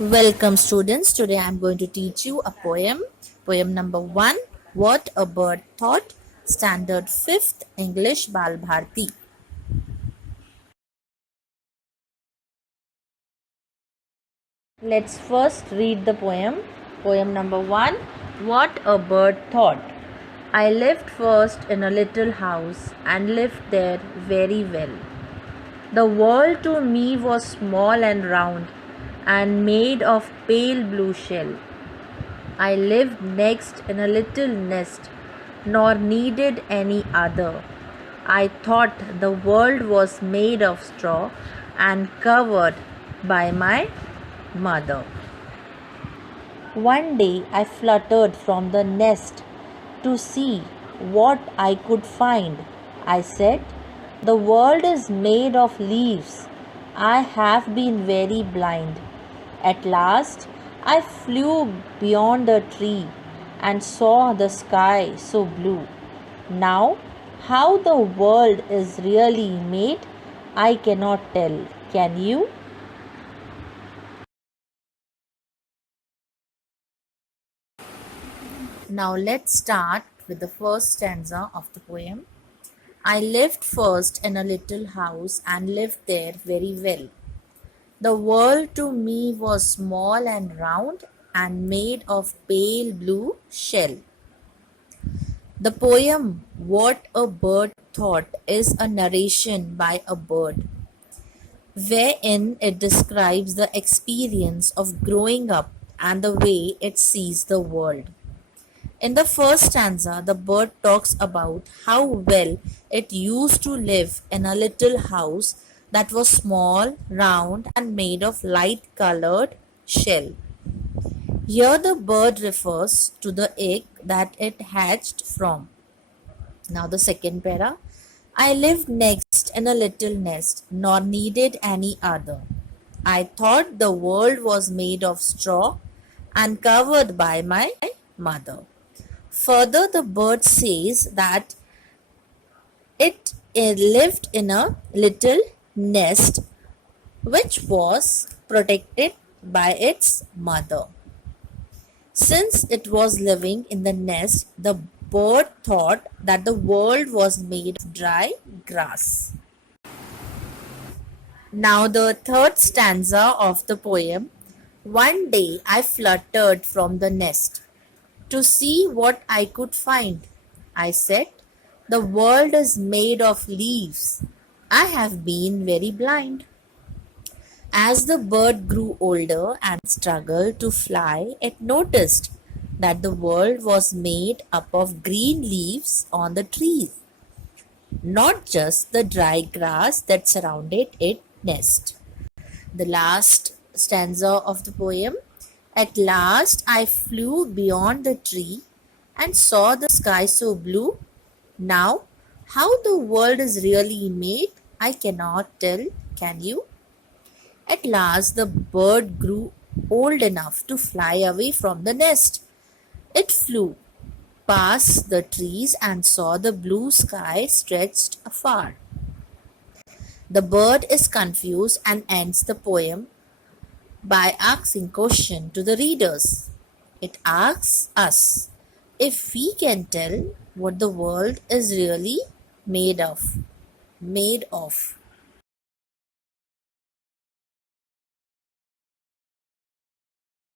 Welcome students. Today I am going to teach you a poem. Poem number 1, What a Bird Thought, Standard 5th English Bal Bharti. Let's first read the poem. Poem number 1, What a Bird Thought. I lived first in a little house and lived there very well. The world to me was small and round and made of pale blue shell. I lived next in a little nest, nor needed any other. I thought the world was made of straw and covered by my mother. One day I fluttered from the nest to see what I could find. I said, "The world is made of leaves. I have been very blind." At last I flew beyond the tree and saw the sky so blue. Now, how the world is really made, I cannot tell. Can you? Now let's start with the first stanza of the poem. I lived first in a little house and lived there very well. The world to me was small and round and made of pale blue shell. The poem What a Bird Thought is a narration by a bird, wherein it describes the experience of growing up and the way it sees the world. In the first stanza, the bird talks about how well it used to live in a little house that was small, round, and made of light colored shell. Here, the bird refers to the egg that it hatched from. Now, the second para. I lived next in a little nest, nor needed any other. I thought the world was made of straw and covered by my mother. Further, the bird says that it lived in a little nest which was protected by its mother. Since it was living in the nest, the bird thought that the world was made of dry grass. Now, the third stanza of the poem. One day I fluttered from the nest to see what I could find. I said, "The world is made of leaves. I have been very blind." As the bird grew older and struggled to fly, it noticed that the world was made up of green leaves on the trees, not just the dry grass that surrounded its nest. The last stanza of the poem. At last I flew beyond the tree and saw the sky so blue. Now, how the world is really made, I cannot tell, can you? At last the bird grew old enough to fly away from the nest. It flew past the trees and saw the blue sky stretched afar. The bird is confused and ends the poem by asking question to the readers. It asks us if we can tell what the world is really made of. Made of.